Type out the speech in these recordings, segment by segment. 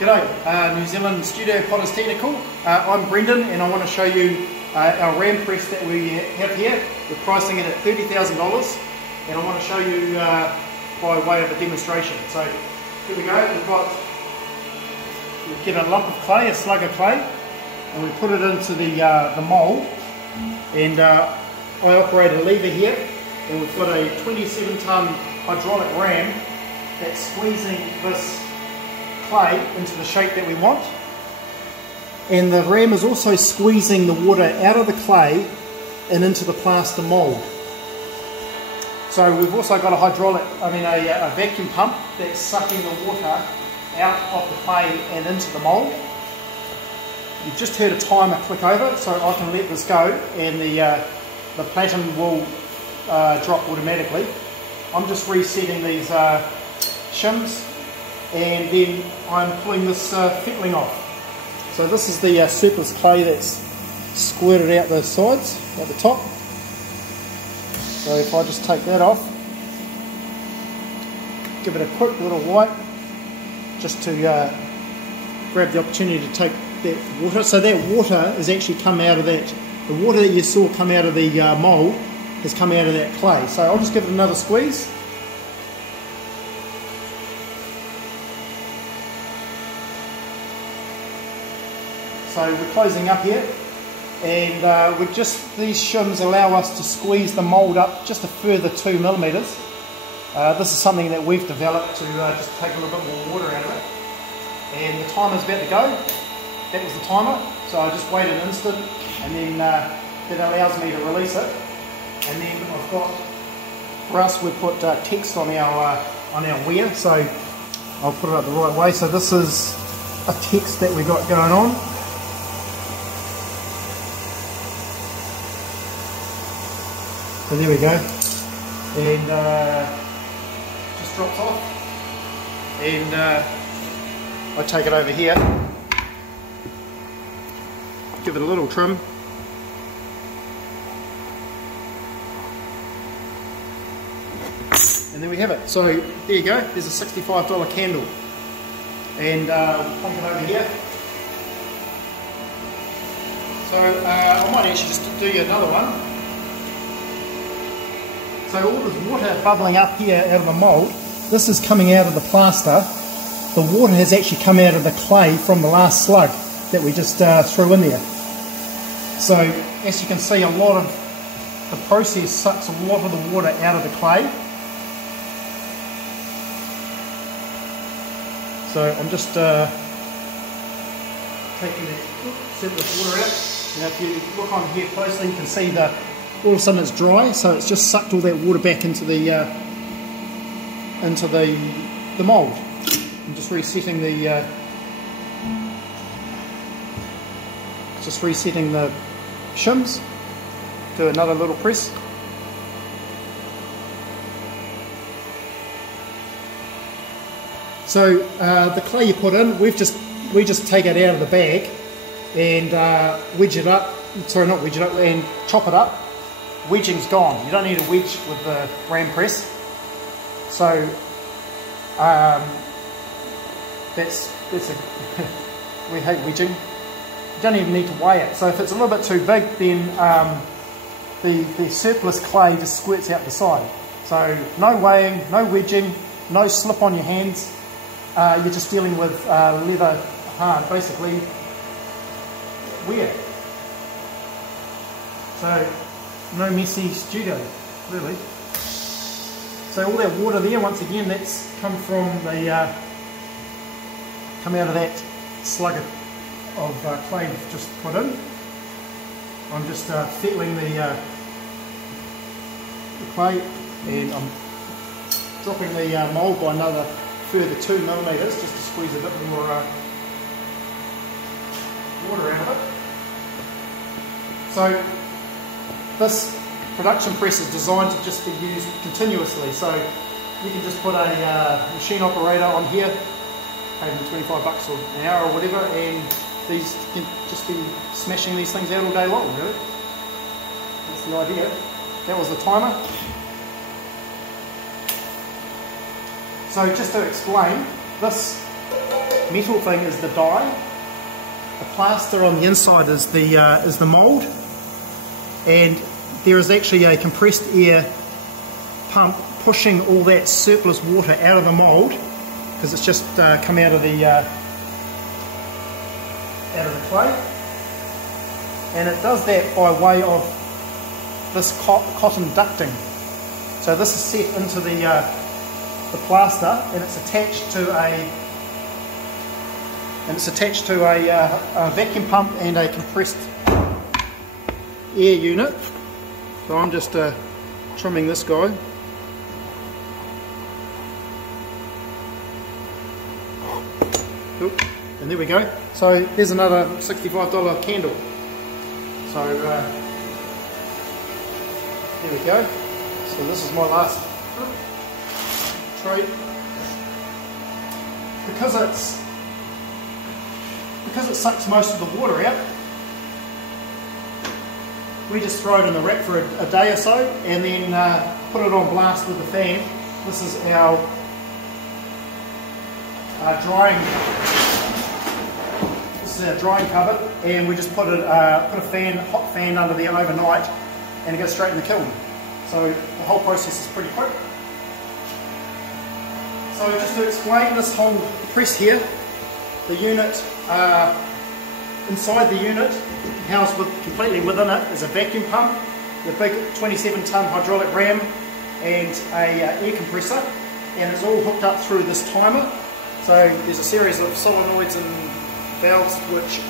G'day, New Zealand Studio Potters Technical. I'm Brendon and I want to show you our ram press that we have here. We're pricing it at $30,000 and I want to show you by way of a demonstration. So here we go, we get a lump of clay, a slug of clay, and we put it into the mould, and I operate a lever here, and we've got a 27-ton hydraulic ram that's squeezing this clay into the shape that we want, and the ram is also squeezing the water out of the clay and into the plaster mould. So we've also got a vacuum pump that's sucking the water out of the clay and into the mould. You've just heard a timer click over, so I can let this go and the platen will drop automatically. I'm just resetting these shims, and then I'm pulling this fettling off. So this is the surplus clay that's squirted out the sides at the top. So if I just take that off, give it a quick little wipe just to grab the opportunity to take that water. So that water has actually come out of that, the water that you saw come out of the mould has come out of that clay. So I'll just give it another squeeze. So we're closing up here, and these shims allow us to squeeze the mould up just a further 2 millimeters. This is something that we've developed to just take a little bit more water out of it. And the timer's about to go. That was the timer, so I just wait an instant, and then that allows me to release it. And then I've got, for us, we've put text on our weir, so I'll put it up the right way. So this is a text that we've got going on. So there we go, and just drops off, and I take it over here, give it a little trim, and there we have it. So there you go, there's a $65 candle, and we'll plonk it over here. So I might actually just do you another one. So all this water bubbling up here out of the mould, this is coming out of the plaster. The water has actually come out of the clay from the last slug that we just threw in there. So as you can see, a lot of the process sucks a lot of the water out of the clay. So I'm just taking the surplus water out. Now if you look on here closely, you can see that all of a sudden it's dry, so it's just sucked all that water back into the mould. I'm just resetting the shims. Do another little press. So the clay you put in, we just take it out of the bag and wedge it up. Sorry, not wedge it up, and chop it up. Wedging's gone. You don't need a wedge with the ram press. So we hate wedging. You don't even need to weigh it. So if it's a little bit too big, then the surplus clay just squirts out the side. So no weighing, no wedging, no slip on your hands. You're just dealing with leather hard, basically wear. So no messy studio, really. So all that water there, once again, that's come from the come out of that slug of clay we've just put in. I'm just fettling the clay, and I'm dropping the mould by another further 2 millimeters just to squeeze a bit more water out of it. So this production press is designed to just be used continuously, so you can just put a machine operator on here, pay them $25 an hour or whatever, and these can just be smashing these things out all day long, really. That's the idea. That was the timer. So just to explain, this metal thing is the dye. The plaster on the inside is the mould, and there is actually a compressed air pump pushing all that surplus water out of the mould, because it's just come out of the clay, and it does that by way of this cotton ducting. So this is set into the plaster, and it's attached to a vacuum pump and a compressed air unit. So I'm just trimming this guy. Oop. And there we go. So there's another $65 candle. So there we go. So this is my last tray. Because it sucks most of the water out, we just throw it in the rack for a day or so, and then put it on blast with the fan. This is our drying cupboard, and we just put a hot fan under there overnight, and it goes straight in the kiln. So the whole process is pretty quick. So just to explain this whole press here, the unit, inside the unit, housed completely within it, is a vacuum pump, the big 27-ton hydraulic ram, and a air compressor, and it's all hooked up through this timer. So there's a series of solenoids and valves which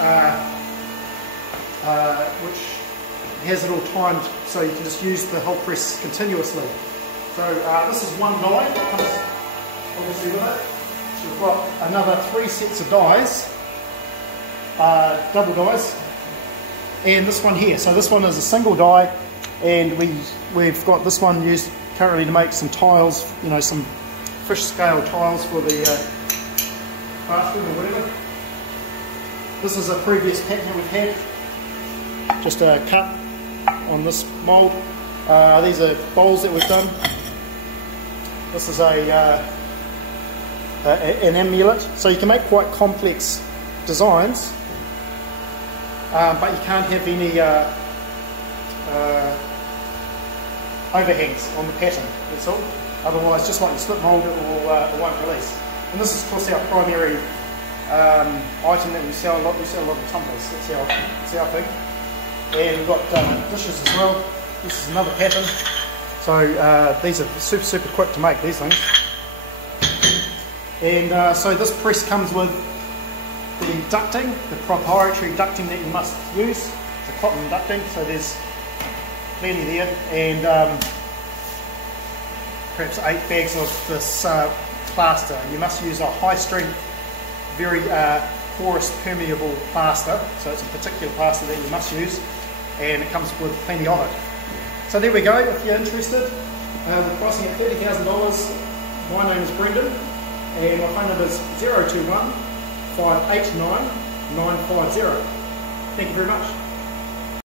has it all timed, so you can just use the whole press continuously. So this is one die that comes obviously with it. So we've got another 3 sets of dies, double dies, and this one here. So this one is a single die, and we've got this one used currently to make some tiles, some fish scale tiles for the bathroom or whatever. This is a previous pattern we've had, just a cut on this mould. These are bowls that we've done. This is an amulet, so you can make quite complex designs, but you can't have any overhangs on the pattern, that's all. Otherwise, just like the slip mould, it won't release. And this is of course our primary item that we sell a lot. We sell a lot of tumblers, that's our thing. And we've got dishes as well. This is another pattern. So these are super quick to make, these things. And so this press comes with the ducting, the proprietary ducting that you must use. It's a cotton ducting, so there's plenty there, and perhaps 8 bags of this plaster. You must use a high strength, very porous, permeable plaster, so it's a particular plaster that you must use, and it comes with plenty of it. So there we go, if you're interested. We're pricing at $30,000. My name is Brendon, and my phone number is 021 589 950. Thank you very much.